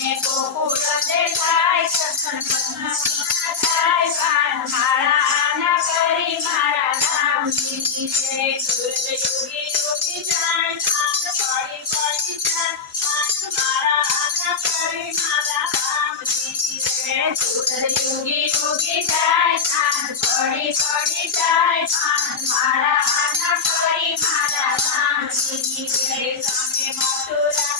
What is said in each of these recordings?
રામજી સામે ગોકુળ દેખાય સત્સંગ કૃષ્ણ થાય પાન માળા ન કરી મારા રામજી હે સૂરજ ઉગી ઉગી જાય ચાંદ પડી પડી જાય પાંચ મારા ન કરી મારા રામજી સૂરજ ઉગી ઉગી જાય ચાંદ પડી પડી જાય પાન માળા ન કરી મારા રામજી સામે મથુરા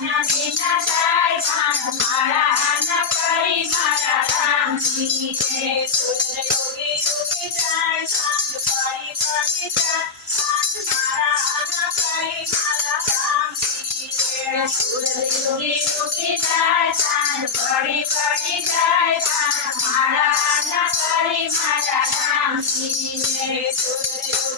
ના સીના થાય પણ મારા આના કરી મારા રામજી છે સૂર્ય યોગી સુખી થાય સાંજ પડી પડી જાય સાંજ મારા આના કરી મારા રામજી છે સૂર્ય યોગી સુખી થાય સાંજ પડી પડી જાય પણ મારા આના કરી મારા રામજી છે સૂર્ય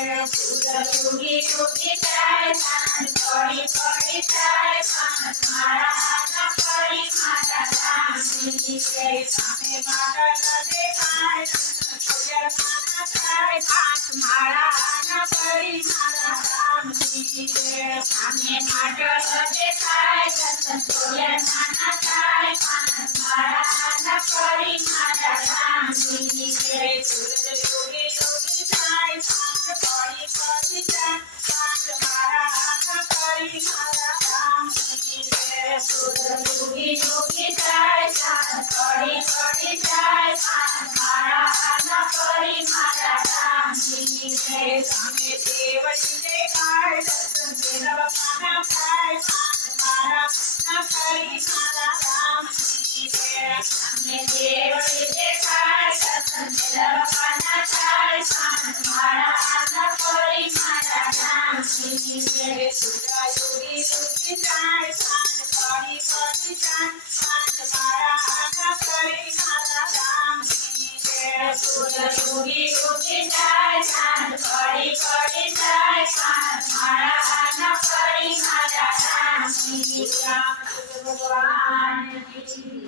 ফুলে ফুলে চায় পান করে করে চায় পান মারা আনা করে মারা রাম নিজে সামনে মারা করে পায় ফুলে মানা চায় পান মারা আনা করে মারা রাম নিজে সামনে মারা করে চায় ফুলে মানা চায় Thank you. Maranatha, Maranatha, Maranatha,